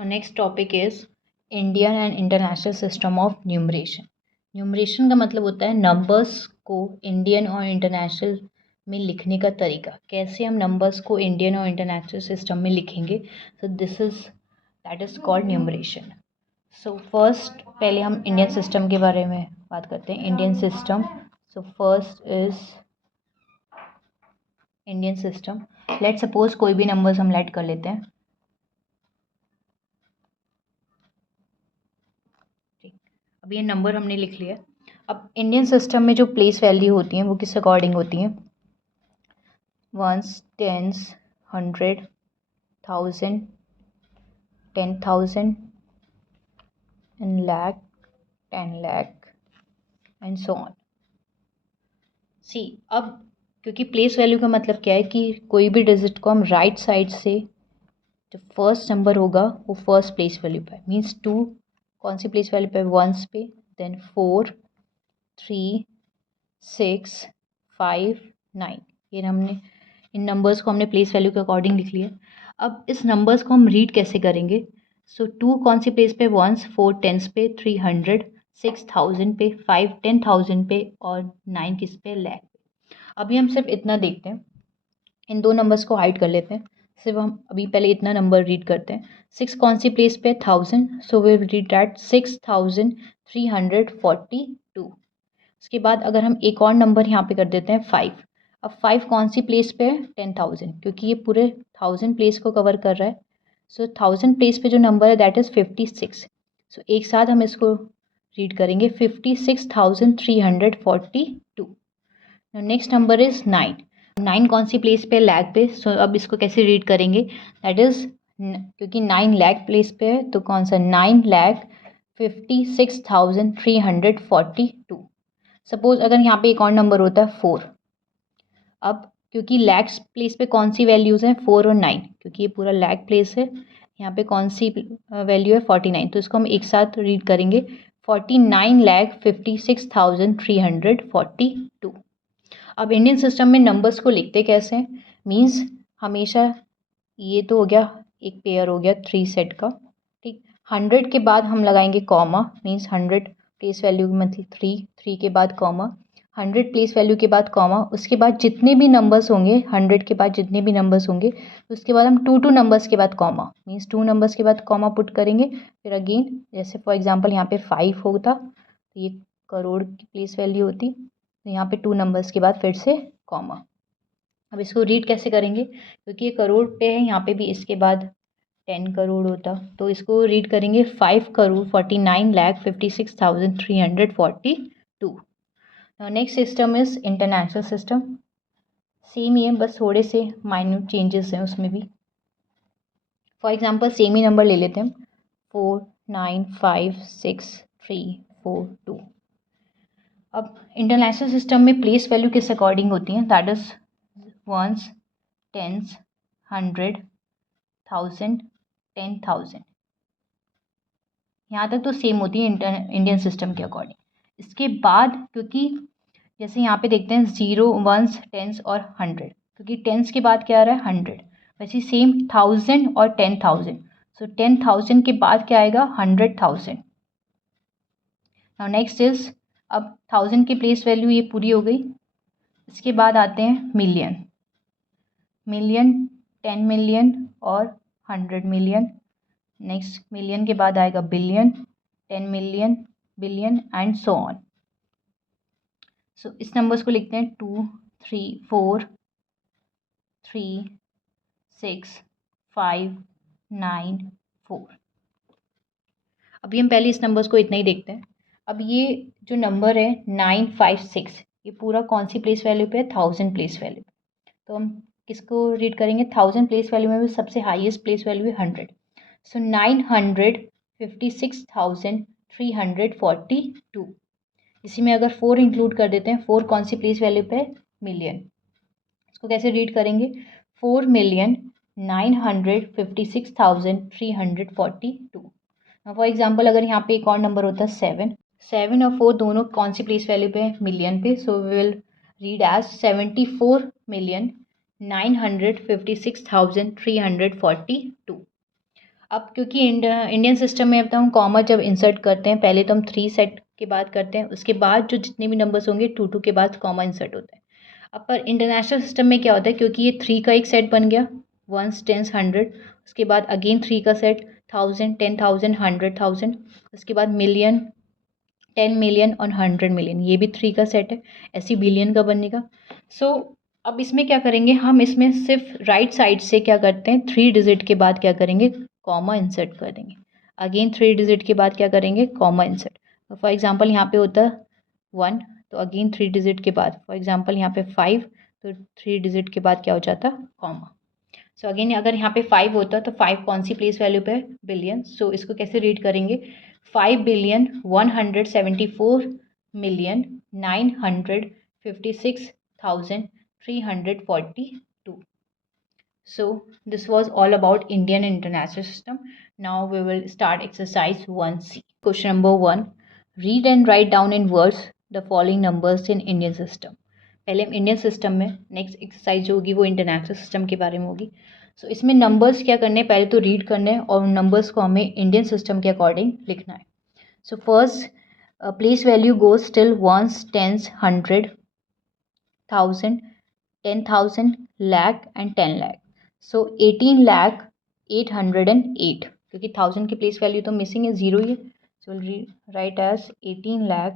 Our next topic is Indian and International System of Numeration. Numeration का मतलब होता है नंबर्स को इंडियन और इंटरनेशनल में लिखने का तरीका, कैसे हम नंबर्स को इंडियन और इंटरनेशनल सिस्टम में लिखेंगे. So that is called numeration. So first पहले हम इंडियन सिस्टम के बारे में बात करते हैं. Indian system. So first is Indian system. Let suppose कोई भी नंबर्स हम लेट कर लेते हैं. अब ये नंबर हमने लिख लिया. अब इंडियन सिस्टम में जो प्लेस वैल्यू होती हैं वो किस अकॉर्डिंग होती हैं. Ones, tens, 100, 1000, 10,000 and lakh, 10 lakh and so on. See अब क्योंकि प्लेस वैल्यू का मतलब क्या है कि कोई भी डिजिट को हम राइट साइड से जो फर्स्ट नंबर होगा वो फर्स्ट प्लेस वैल्यू पे, मीन्स 2 कौन सी प्लेस वैल्यू पे, वंस पे, देन 4, 3, 6, 5, 9. ये हमने इन नंबर्स को हमने प्लेस वैल्यू के अकॉर्डिंग लिख लिया. अब इस नंबर्स को हम रीड कैसे करेंगे. सो 2 कौन सी प्लेस पे, वंस, 4 टेंस पे, 3 100, 6 1000 पे, 5 10,000 पे और 9 किस पे, लैख पे. अभी हम सिर्फ इतना देखते हैं. इन दो नंबर्स को हाइड कर लेते हैं. सिर्फ हम अभी पहले इतना नंबर रीड करते हैं. 6 कौन सी प्लेस पे, 1000. So we read that 6342. उसके बाद अगर हम एक और नंबर यहाँ पे कर देते हैं 5. अब 5 कौन सी प्लेस पे है, 10,000, क्योंकि ये पूरे 1000 प्लेस को कवर कर रहा है. सो 1000 प्लेस पे जो नंबर है दैट इज़ 56. सो एक साथ हम इसको रीड करेंगे 56,342. Next number is 9. 9 कौन सी प्लेस पे, लैख पे. सो अब इसको कैसे रीड करेंगे, दैट इज़ क्योंकि 9 लाख प्लेस पे है तो कौन सा, 9,56,342. सपोज अगर यहाँ पे एक और नंबर होता है 4. अब क्योंकि लैक्स प्लेस पे कौन सी वैल्यूज़ हैं, 4 और 9, क्योंकि ये पूरा लैख प्लेस है. यहाँ पे कौन सी वैल्यू है, 49. तो इसको हम एक साथ रीड करेंगे 49,56,342. अब इंडियन सिस्टम में नंबर्स को लिखते कैसे हैं, मीन्स हमेशा ये तो हो गया एक पेयर हो गया 3 सेट का, ठीक. 100 के बाद हम लगाएंगे कॉमा, मीन्स 100 प्लेस वैल्यू मतलब 3 के बाद कॉमा, 100 प्लेस वैल्यू के बाद कॉमा. उसके बाद जितने भी नंबर्स होंगे 100 के बाद जितने भी नंबर्स होंगे उसके बाद हम 2 नंबर्स के बाद कॉमा, मीन्स 2 नंबर्स के बाद कॉमा पुट करेंगे. फिर अगेन जैसे फॉर एग्जांपल यहाँ पे 5 होता तो ये करोड़ की प्लेस वैल्यू होती, तो यहाँ पे 2 नंबर्स के बाद फिर से कॉमा. अब इसको रीड कैसे करेंगे, क्योंकि ये करोड़ पे है, यहाँ पे भी इसके बाद 10 करोड़ होता तो इसको रीड करेंगे 5,49,56,342. Next system is international system. Same ही है, बस थोड़े से माइन्यूट चेंजेस हैं उसमें भी. फॉर एग्जांपल सेम ही नंबर ले लेते हैं हम, 4,9,5,6,3,4,2. अब इंटरनेशनल सिस्टम में प्लेस वैल्यू किस अकॉर्डिंग होती हैं, दैट इज वंस, टेंस, 100, 1000, 10,000. यहाँ तक तो सेम होती है इंडियन सिस्टम के अकॉर्डिंग. इसके बाद क्योंकि जैसे यहाँ पे देखते हैं 0, वंस, टेंस और 100, क्योंकि टेंस के बाद क्या आ रहा है 100, वैसे सेम 1000 और 10,000. सो 10,000 के बाद क्या आएगा, 100,000. नाउ नेक्स्ट इज, अब 1000 की प्लेस वैल्यू ये पूरी हो गई. इसके बाद आते हैं मिलियन. मिलियन, 10 मिलियन और 100 मिलियन. नेक्स्ट मिलियन के बाद आएगा billion, 10 million, billion and so on. So इस नंबर्स को लिखते हैं 2, 3, 4, 3, 6, 5, 9, 4. अभी हम पहले इस नंबर्स को इतना ही देखते हैं. अब ये जो नंबर है 956, ये पूरा कौन सी प्लेस वैल्यू पे है, 1000 प्लेस वैल्यू. तो हम किसको रीड करेंगे, 1000 प्लेस वैल्यू में भी सबसे हाईएस्ट प्लेस वैल्यू है 100. सो 956,342. इसी में अगर 4 इंक्लूड कर देते हैं, 4 कौन सी प्लेस वैल्यू पे, मिलियन. इसको कैसे रीड करेंगे, 4,956,342. फॉर एग्जाम्पल अगर यहाँ पे एक और नंबर होता है 7. 7 और 4 दोनों कौन सी प्लेस वैल्यू पे, मिलियन पे. So we will read as 74,956,342. अब क्योंकि इंडियन सिस्टम में अब तो हम कॉमा जब इंसर्ट करते हैं, पहले तो हम 3 सेट के बाद करते हैं, उसके बाद जो जितने भी नंबर्स होंगे 2 के बाद कॉमा इंसर्ट होता है। अब पर इंटरनेशनल सिस्टम में क्या होता है, क्योंकि ये 3 का एक सेट बन गया, वंस टेंस 100, उसके बाद अगेन 3 का सेट 1000 10,000 100,000, उसके बाद मिलियन 10 मिलियन और 100 मिलियन, ये भी 3 का सेट है, ऐसी बिलियन का बनेगा। सो अब इसमें क्या करेंगे हम, इसमें सिर्फ राइट साइड से क्या करते हैं, 3 डिजिट के बाद क्या करेंगे, कॉमा इंसर्ट कर देंगे। अगेन 3 डिजिट के बाद क्या करेंगे, कॉमा इंसर्ट। फॉर एग्जांपल यहाँ पे होता है 1, तो अगेन 3 डिजिट के बाद, फॉर एग्जांपल यहाँ पे 5, तो 3 डिजिट के बाद क्या हो जाता, कॉमा। सो अगेन अगर यहाँ पे 5 होता तो 5 कौन सी प्लेस वैल्यू पे है, बिलियन। सो इसको कैसे रीड करेंगे, 5,174,956,342. So this was all about Indian international system. Now we will start exercise 1C. Question number 1. Read and write down in words the following numbers in Indian system. पहले हम Indian system में, next exercise जो होगी वो international system के बारे में होगी। सो इसमें नंबर्स क्या करने हैं, पहले तो रीड करने हैं और नंबर्स को हमें इंडियन सिस्टम के अकॉर्डिंग लिखना है। So first place value goes till ones tens 100,000 10,000 lakh and 10 lakh. So 18 lakh 808, क्योंकि 1000 की प्लेस वैल्यू तो मिसिंग है, जीरो ही है। सो right as 18 lakh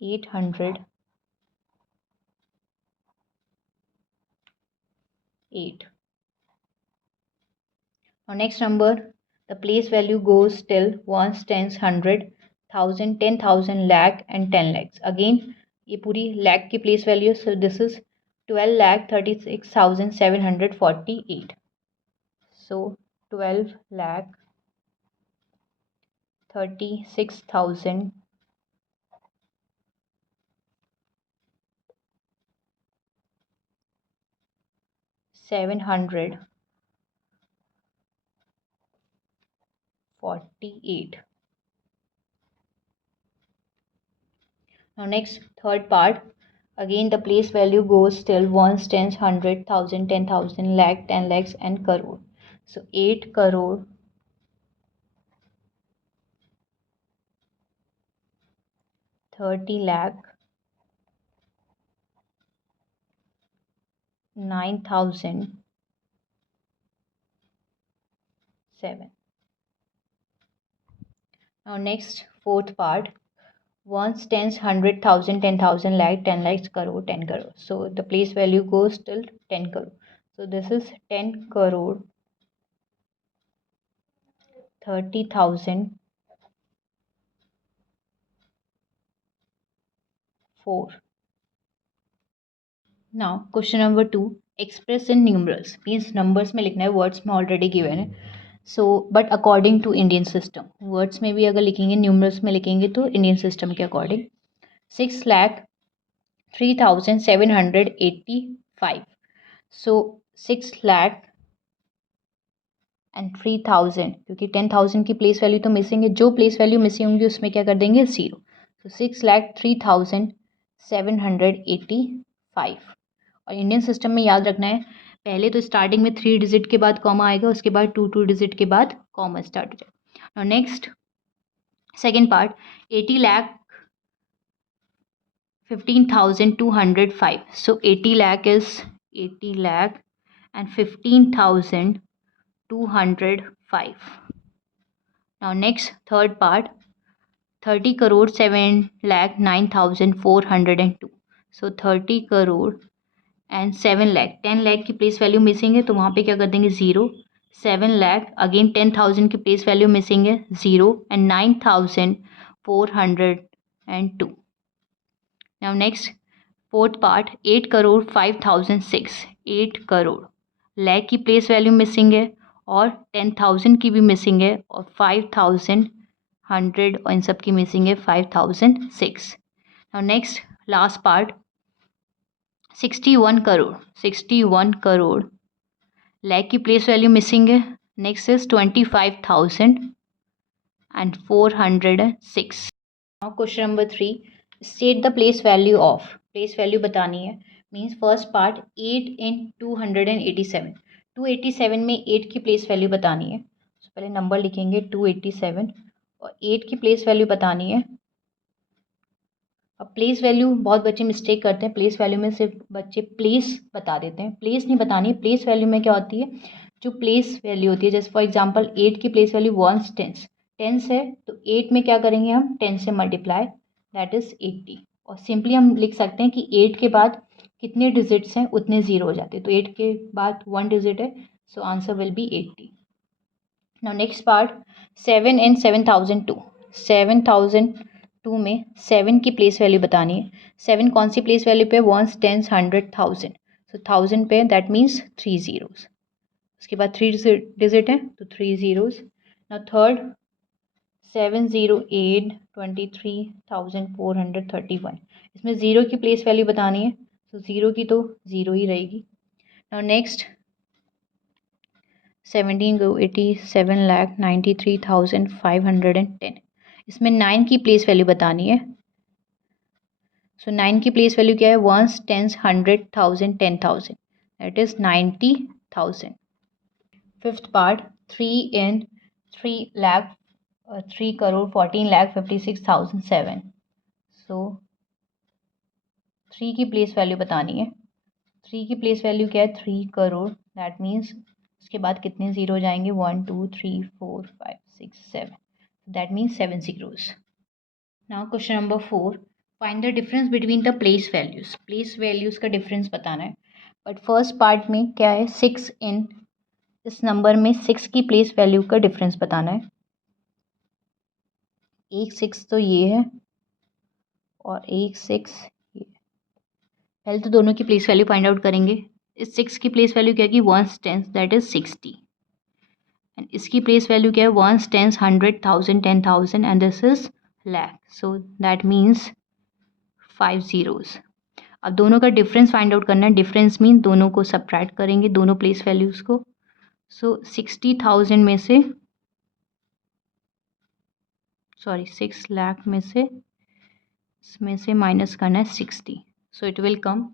808. Now next number, the place value goes till ones, tens, 100,000 10,000 lakh and 10 lakhs. Again ये पूरी lakh की place value है, so this is 12,36,748. So 12,36,748. Now next third part, again the place value goes till ones, tens, 100,000 10,000 lakh 10 lakhs and crore. So 8 crore 30 lakh 9,007. Now next fourth part, ones, tens, 100,000 10,000 lakh 10 lakhs crore 10 crore. So the place value goes till 10 crore. So this is 10 crore 30,000 4. Now question number 2, express in numerals, means numbers में लिखना है, words में already given है। So but according to Indian system, words में भी अगर लिखेंगे, numerals में लिखेंगे तो Indian system के according 6,03,785. So 6,00,000 and 3,000, क्योंकि 10,000 की प्लेस वैल्यू तो मिसिंग है, जो प्लेस वैल्यू मिसिंग होंगी उसमें क्या कर देंगे, जीरो। तो 6,03,785। और इंडियन सिस्टम में याद रखना है, पहले तो स्टार्टिंग में 3 डिजिट के बाद कॉमा आएगा, उसके बाद 2 डिजिट के बाद कॉमा स्टार्ट हो जाएगा। और next second part, 80,15,205. So 80 lakh is 80 lakh and 15,205. Now next third part, 30 crore 7 lakh 9,402. So 30 crore and 7 lakh 10 lakh की प्लेस वैल्यू मिसिंग है, तो वहाँ पे क्या कर देंगे, ज़ीरो। 7 लाख अगेन 10,000 की प्लेस वैल्यू मिसिंग है, zero and 9,402. Now next fourth part, 8 crore 5,006. 8 crore lakh की प्लेस वैल्यू मिसिंग है और 10,000 की भी मिसिंग है और 5,100 और इन सब की मिसिंग है 5,006. Now next last part, 61 crore 61 crore lakh की प्लेस वैल्यू मिसिंग है। Next is 25,406. Now question number 3, state the place value of, place value बतानी है मीन्स फर्स्ट पार्ट 8 इन 287। 287 में 8 की प्लेस वैल्यू बतानी है। तो पहले नंबर लिखेंगे 287 और 8 की प्लेस वैल्यू बतानी है। अब प्लेस वैल्यू बहुत बच्चे मिस्टेक करते हैं, प्लेस वैल्यू में सिर्फ बच्चे प्लेस बता देते हैं, प्लेस नहीं बतानी है। प्लेस वैल्यू में क्या होती है, जो प्लेस वैल्यू होती है, जैसे फॉर एग्जांपल 8 की place value ones tens, tens है तो 8 में क्या करेंगे हम, 10 से मल्टीप्लाई, दैट इज 80। और सिंपली हम लिख सकते हैं कि 8 के बाद कितने डिजिट्स हैं उतने ज़ीरो हो जाते हैं, तो 8 के बाद 1 डिजिट है, so answer will be 80। Now next part 7 and 7002। 7002 में 7 की प्लेस वैल्यू बतानी है। 7 कौन सी प्लेस वैल्यू पे, ones tens hundred thousand, so thousand पे दैट मीन्स 3 ज़ीरोज़, उसके बाद 3 डिजिट है तो 3 ज़ीरोज़। नाउ थर्ड 708 23,431, इसमें ज़ीरो की प्लेस वैल्यू बतानी है, तो ज़ीरो की तो ज़ीरो ही रहेगी। नाउ नेक्स्ट 17 को 87,93,510, इसमें 9 की प्लेस वैल्यू बतानी है। सो 9 की प्लेस वैल्यू क्या है, ones tens hundred thousand 10,000, that is 90,000। Fifth part 3 इन 3,14,56,007। सो 3 की प्लेस वैल्यू बतानी है। 3 की प्लेस वैल्यू क्या है, 3 करोड़, दैट मीन्स उसके बाद कितने ज़ीरो जाएंगे, 1 2 3 4 5 6 7, that means 7 zeros. Now question number 4, find the difference between the place values. Place values का डिफरेंस बताना है। बट फर्स्ट पार्ट में क्या है, 6 इन, इस नंबर में 6 की प्लेस वैल्यू का डिफरेंस बताना है। एक 6 तो ये है और एक 6 ये। पहले तो दोनों की प्लेस वैल्यू फाइंड आउट करेंगे। इस 6 की प्लेस वैल्यू क्या है कि ones tens, that is 60, and इसकी प्लेस वैल्यू क्या है, ones tens hundred thousand 10,000 and this is lakh, so that means 5 zeros. अब दोनों का डिफरेंस फाइंड आउट करना है। डिफरेंस मीन दोनों को सब्ट्रैक्ट करेंगे, दोनों प्लेस वैल्यूज़ को। सो 60,000 में से, सॉरी 6 लाख में से, इसमें से माइनस करना है 60, so it will come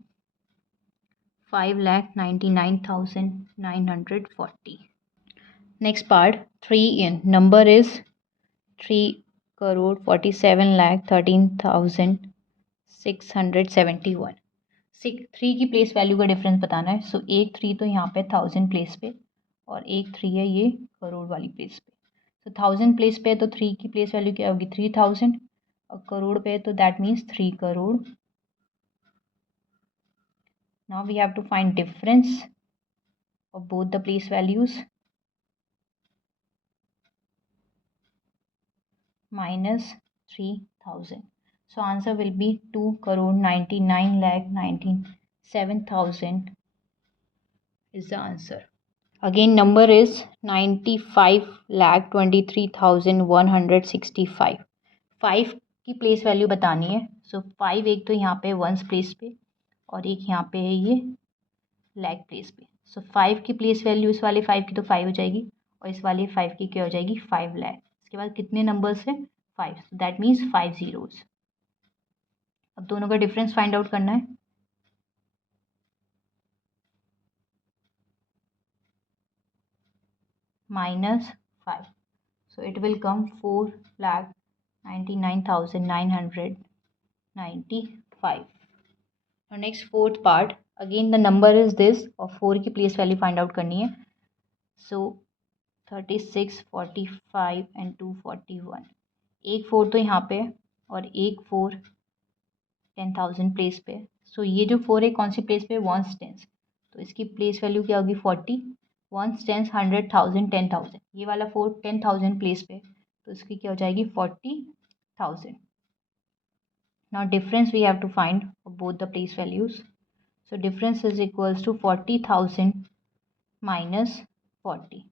5,99,940। Next part 3 in, number is 3,47,13,671। 3 की प्लेस वैल्यू का डिफरेंस बताना है। सो एक 3 तो यहाँ पे 1000 प्लेस पे और एक 3 है ये करोड़ वाली प्लेस पे। तो 1000 प्लेस पे है तो 3 की प्लेस वैल्यू क्या होगी, 3000, और करोड़ पे है तो that means 3 crore. Now we have to find difference of both the place values. minus 3000, so answer will be 2,99,97,000 is the answer. Again number is 95,23,165. 5 की प्लेस वैल्यू बतानी है। सो 5 एक तो यहाँ पे वंस प्लेस पे और एक यहाँ पे है ये लैक प्लेस पे। सो 5 की प्लेस वैल्यू, इस वाले 5 की तो 5 हो जाएगी और इस वाले 5 की क्या हो जाएगी, 5 लाख। इसके बाद कितने नंबर्स हैं, 5, सो दैट मीन्स 5 ज़ीरोज़। अब दोनों का डिफरेंस फाइंड आउट करना है। -5, so it will come 4,99,995. Now next fourth part, again the number is this और 4 की प्लेस वैल्यू फाइंड आउट करनी है। सो 36, 45 एंड 241, एक 4 तो यहाँ पे और एक 4 10,000 प्लेस पे। सो ये जो 4 है कौन सी प्लेस पे, वंस टेंस, तो इसकी प्लेस वैल्यू क्या होगी, 40, वंस टेंस 100,000 10,000, ये वाला 4 10,000 प्लेस पे तो इसकी क्या हो जाएगी 40,000। Now difference we have to find both the place values. So difference is equals to 40,000 minus 40,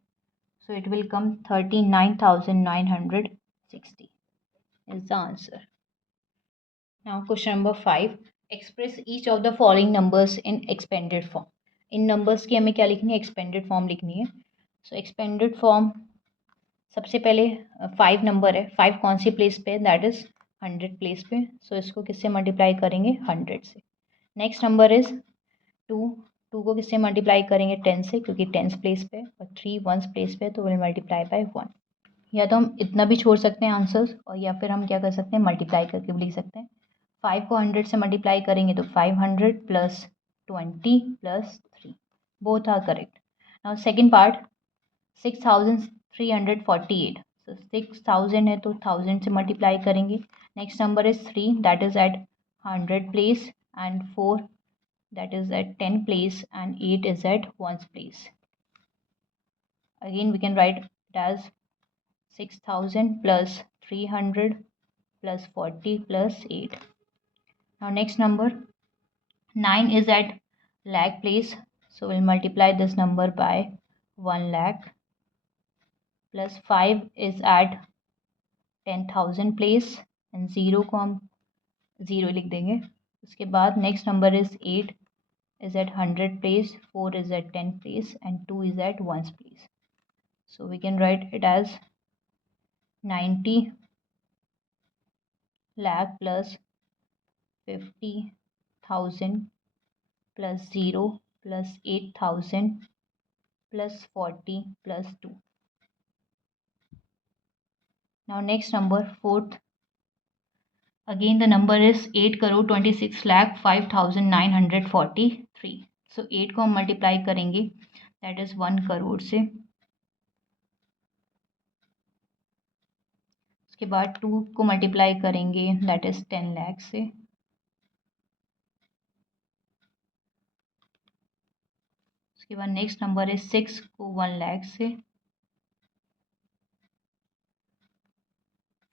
so it will come 39,960 is the answer. Now question number 5, express each of the following numbers in expanded form. In numbers की हमें क्या लिखनी है, expanded form लिखनी है। so expanded form सबसे पहले 5 number है, 5 कौन सी प्लेस पे, दैट इज 100 प्लेस पे। सो इसको किससे मल्टीप्लाई करेंगे, 100 से। नेक्स्ट नंबर इज टू को किससे मल्टीप्लाई करेंगे 10 से, क्योंकि टेंस प्लेस पे, और 3 वंस प्लेस पे, तो विल मल्टीप्लाई बाय 1। या तो हम इतना भी छोड़ सकते हैं आंसर्स, और या फिर हम क्या कर सकते हैं, मल्टीप्लाई करके भी लिख सकते हैं। 5 को 100 से मल्टीप्लाई करेंगे तो 500 plus 20 plus 3, both are correct. Now second part, 6348, so 6000 है तो 1000 से मल्टीप्लाई करेंगे। Next number is 3, that is at 100 place, and 4 that is at 10 place, and 8 is at 1's place. Again we can write it as 6000 plus 300 plus 40 plus 8. Now next number, 9 is at lakh place, so we'll multiply this number by 1 lakh, plus 5 is at 10,000 place, and 0 को हम 0 लिख देंगे। उसके बाद next number is 8 is at 100 place, 4 is at 10 place, and 2 is at 1's place. So we can write it as 90 lakh plus 50,000 plus 0 plus 8,000 plus 40 plus 2. Now next number, fourth. Again the number is 8 crore 26 lakh 5,943. So 8 को हम multiply करेंगे, that is 1 crore से। उसके बाद 2 को multiply करेंगे, that is 10 lakh से। उसके बाद नेक्स्ट नंबर इज 6 को 1 लाख से।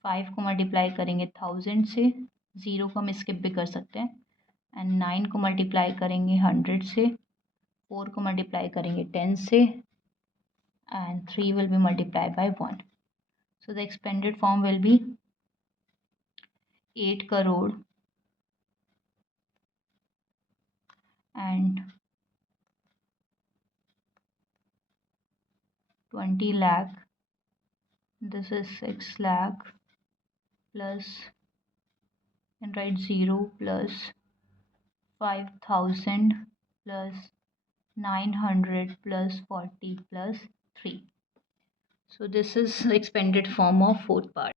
5 को मल्टीप्लाई करेंगे 1000 से, 0 को हम स्किप भी कर सकते हैं, एंड 9 को मल्टीप्लाई करेंगे 100 से, 4 को मल्टीप्लाई करेंगे 10 से, and 3 will be multiply by 1. So the expanded form will be 8 crore and 20 lakh. This is 6 lakh plus, and write 0 plus 5,000 plus 900 plus 40 plus 3. So this is the expanded form of fourth part.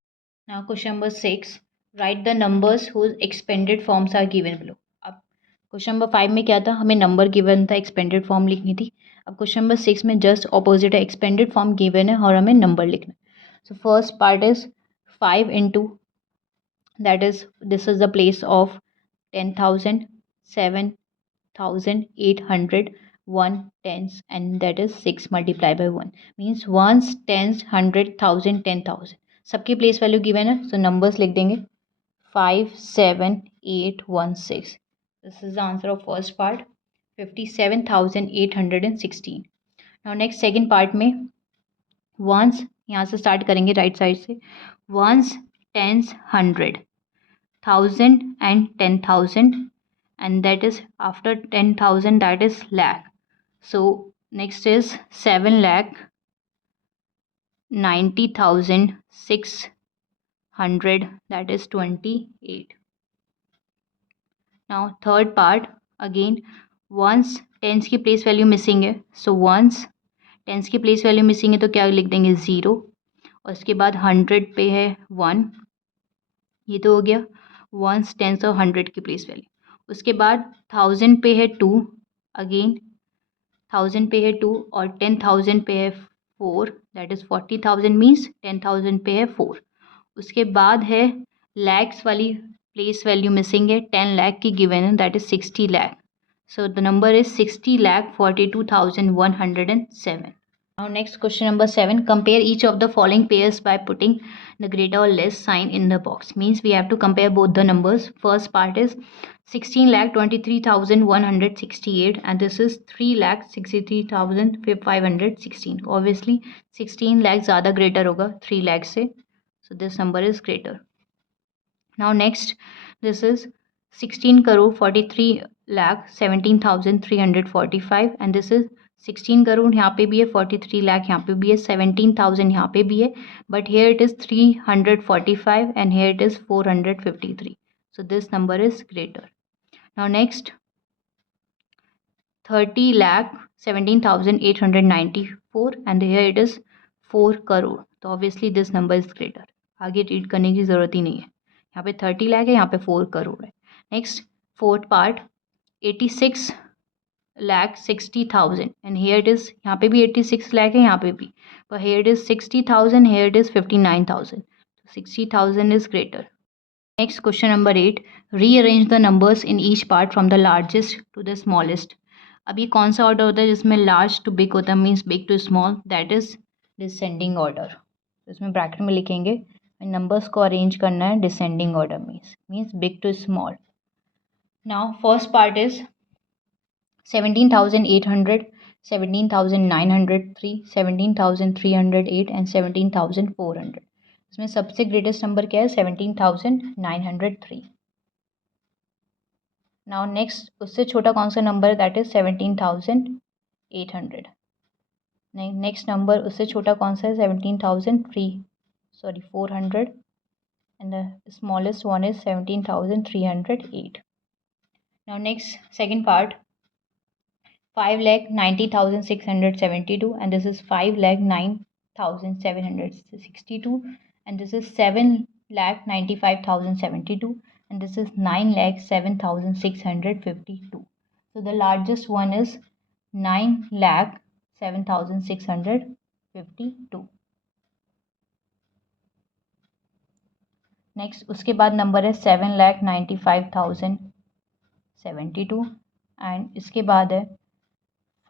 Now question number 6. Write the numbers whose expanded forms are given below. अब question number 5 में क्या था, हमें number given था, expanded form लिखनी थी। अब question number 6 में जस्ट ऑपोजिट है, एक्सपेंडेड फॉर्म गिवन है और हमें नंबर लिखना है। So first part is 5 into, that is, this is the place of 10,000, 7,800, 1 tens, and that is 6 multiplied by 1, means ones, tens, 100, 1,000, 10,000, सबकी प्लेस वैल्यू गिवन है, सो numbers लिख देंगे 5, 7, 8, 1, 6. This is the answer of first part, 57,816. Now next second part में once, यहाँ से start करेंगे right side से, once, tens, 100, 1,000 and 10,000, and that is after 10,000, that is lakh. So next is 7 lakh 90,600, that is 28. Now third part, again ones, tens की place value missing है, so once, tense की place value missing है तो क्या लिख देंगे 0, और उसके बाद 100 पे है 1, ये तो हो गया वंस, टेंस और 100 की प्लेस वैल्यू। उसके बाद 1000 पे है 2, अगेन 1000 पे है 2, और 10,000 पे है 4, दैट इज़ 40,000, मीन्स 10,000 पे है 4। उसके बाद है लैक्स वाली प्लेस वैल्यू मिसिंग है, 10 लाख की गिवन है, that is 60 lakh, so the number is 60,42,107. Now next question number 7. Compare each of the following pairs by putting the greater or less sign in the box. Means we have to compare both the numbers. First part is 16,23,168 and this is 3,63,516. Obviously 16 lakh ज़्यादा greater होगा 3 lakh से. So this number is greater. Now next, this is 16 crore 43 lakh 17,345 and this is 16 crore यहाँ पे भी है, 43 लाख यहाँ पे भी है, 17,000 यहाँ पे भी है, but here it is 345 and here it is 453. So this number is greater. Now next, 30,17,894 and here it is 4 crore. तो obviously this number is greater. आगे रीड करने की ज़रूरत ही नहीं है. यहाँ पे 30 लाख है, यहाँ पे 4 करोड़ है. Next fourth part 86,60,000 and here it is, यहाँ पे भी 86 लाख है, यहाँ पे भी, पर here it is 60,000, here it is 59,000. 60,000 is greater. Next question number 8. Rearrange the numbers in each part from the largest to the smallest. अब ये कौन सा ऑर्डर होता है जिसमें लार्ज टू बिग होता है, means big to small, that is descending order. तो इसमें ब्रैकेट में लिखेंगे नंबर्स को अरेंज करना है descending order means big to small. Now first part is 17,800, 17,903, 17,308 and 17,400. इसमें सबसे ग्रेटेस्ट नंबर क्या है? 17,903. नाउ नेक्स्ट उससे छोटा कौन सा नंबर है? That is 17,800. नहीं, नेक्स्ट नंबर उससे छोटा कौन सा है? 400 and the smallest one is 17,308. Now next second part 5,90,672 and this is 5,09,762 and this is 7,95,072 and this is 9,07,652. So the largest one is 9,07,652. Next उसके बाद नंबर है 7,95,072 एंड इसके बाद है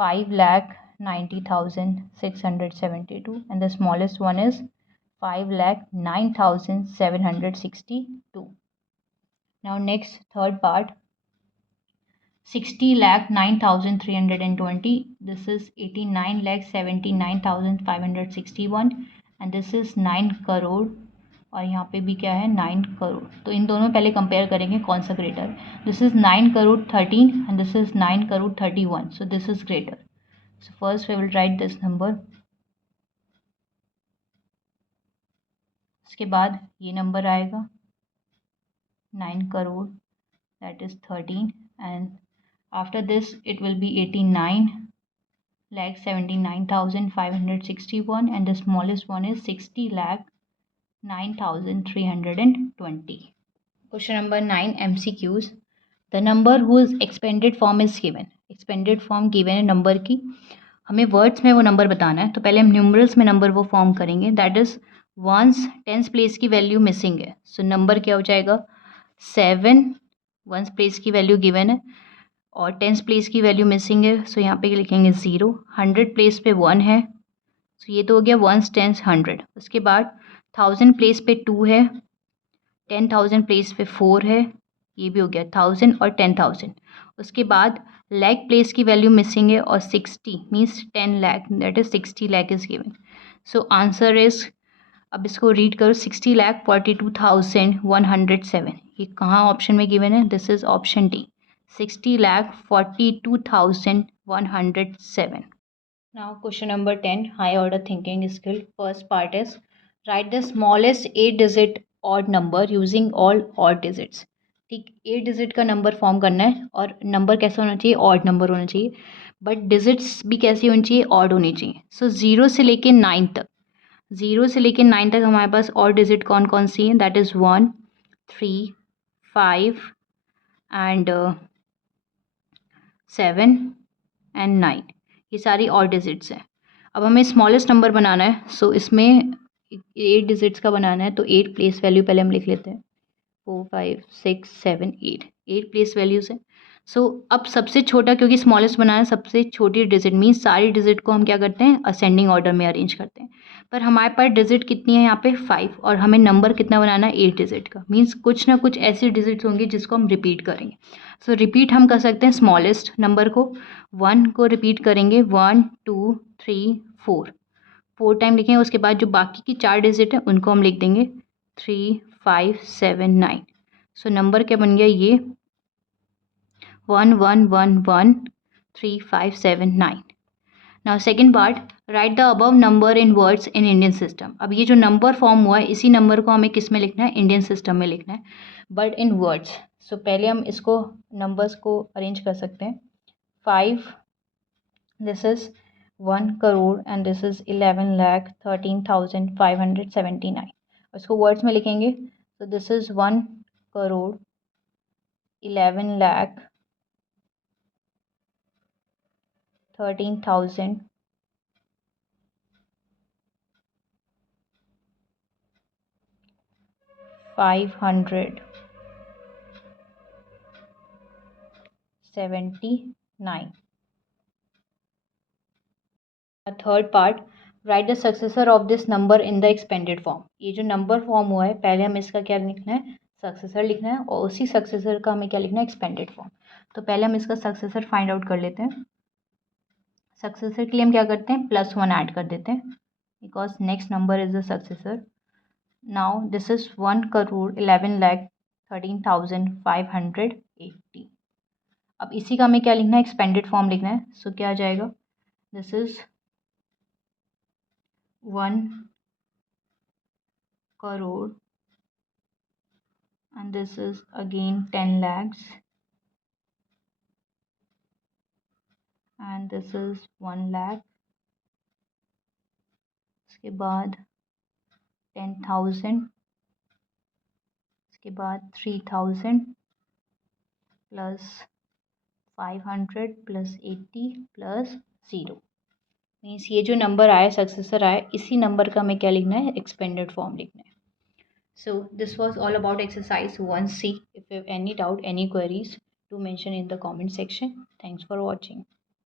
5,90,672 and the smallest one is 5,09,762. Now next third part 60,09,320. This is 89,79,561 and this is 9 crore और यहाँ पे भी क्या है 9 करोड़. तो इन दोनों पहले कंपेयर करेंगे कौन सा greater. This is 9 crore 13 and this is 9 crore 31. So this is greater. So first we will write this number. उसके बाद ये नंबर आएगा 9 crore that is 13 and after this it will be 89,79,561 and the smallest one is 60,09,320. Question number 9 MCQs. The number whose expanded form is given. Expanded form given है number की, हमें words में वो नंबर बताना है. तो पहले हम न्यूमरल्स में नंबर वो फॉर्म करेंगे. That is ones tens place की वैल्यू मिसिंग है. सो नंबर क्या हो जाएगा 7. वंस प्लेस की वैल्यू गिवन है और टेंस प्लेस की वैल्यू मिसिंग है. सो यहाँ पे लिखेंगे 0. 100 प्लेस पे 1 है. सो ये तो हो गया वंस टेंस 100. उसके बाद 1000 प्लेस पे 2 है. 10,000 प्लेस पे 4 है. ये भी हो गया 1000 और 10,000. उसके बाद लाख प्लेस की वैल्यू मिसिंग है और 60 means 10 lakh that is 60 lakh is given. So answer is, अब इसको रीड करो 60,42,107. ये कहाँ ऑप्शन में गिवन है? This is option D 60,42,107. Now question number 10 high order thinking skill. First part is right the smallest 8 digit odd number using all odd digits. ठीक, 8 digit का number form करना है और नंबर कैसा होना चाहिए? ऑड नंबर होना चाहिए, बट डिजिट्स भी कैसी होनी चाहिए? ऑड होनी चाहिए. सो 0 से लेके 9 तक, 0 से लेके 9 तक हमारे पास ऑड डिजिट कौन कौन सी हैं? That is 1, 3, 5 and 7 and 9. ये सारी ऑड डिजिट्स हैं. अब हमें स्मॉलेस्ट नंबर बनाना है. सो इसमें 8 डिजिट्स का बनाना है तो 8 प्लेस वैल्यू पहले हम लिख लेते हैं. 4, 5, 6, 7, 8 प्लेस वैल्यूज़ हैं. सो अब सबसे छोटा, क्योंकि स्मॉलेस्ट बनाना है, सबसे छोटी डिजिट मीन्स सारी डिजिट को हम क्या करते हैं? असेंडिंग ऑर्डर में अरेंज करते हैं. पर हमारे पास डिजिट कितनी है यहाँ पे? 5 और हमें नंबर कितना बनाना है? 8 डिजिट का. मीन्स कुछ ना कुछ ऐसी डिजिट्स होंगी जिसको हम रिपीट करेंगे. सो रिपीट हम कर सकते हैं स्मॉलेस्ट नंबर को. 1 को रिपीट करेंगे 1, 2, 3, 4 टाइम लिखेंगे. उसके बाद जो बाकी की 4 डिजिट है उनको हम लिख देंगे 3, 5, 7, 9. सो नंबर क्या बन गया? ये 1, 1, 1, 1, 3, 5, 7, 9. Now second part right the above number in words in Indian system. अब ये जो नंबर फॉर्म हुआ है इसी नंबर को हमें किस में लिखना है? इंडियन सिस्टम में लिखना है, बट इन वर्ड्स. सो पहले हम इसको नंबर्स को अरेंज कर सकते हैं. 5 this is 1 crore and this is 11,13,579. उसको वर्ड्स में लिखेंगे तो this is 1 crore 11,13,579. Third part, right the successor of this number in the expanded form. ये जो नंबर फॉर्म हुआ है पहले हमें इसका क्या लिखना है, सक्सेसर लिखना है, और उसी सक्सेसर का हमें क्या लिखना है, एक्सपेंडेड फॉर्म. तो पहले हम इसका सक्सेसर फाइंड आउट कर लेते हैं. सक्सेसर के लिए हम क्या करते हैं, +1 ऐड कर देते हैं because next number is the successor. Now this is 1,11,13,580. अब इसी का हमें क्या लिखना है, एक्सपेंडेड फॉर्म लिखना है. सो क्या आ जाएगा, this is 1 crore and this is again 10 lakhs and this is 1 lakh. उसके बाद 10,000, उसके बाद 3,000 प्लस 500 प्लस 80 प्लस 0. मीन्स ये जो नंबर आया, सक्सेसर आया, इसी नंबर का हमें क्या लिखना है, एक्सपेंडेड फॉर्म लिखना है. So this was all about exercise 1C. If you have any doubt, any queries, do mention in the comment section. Thanks for watching.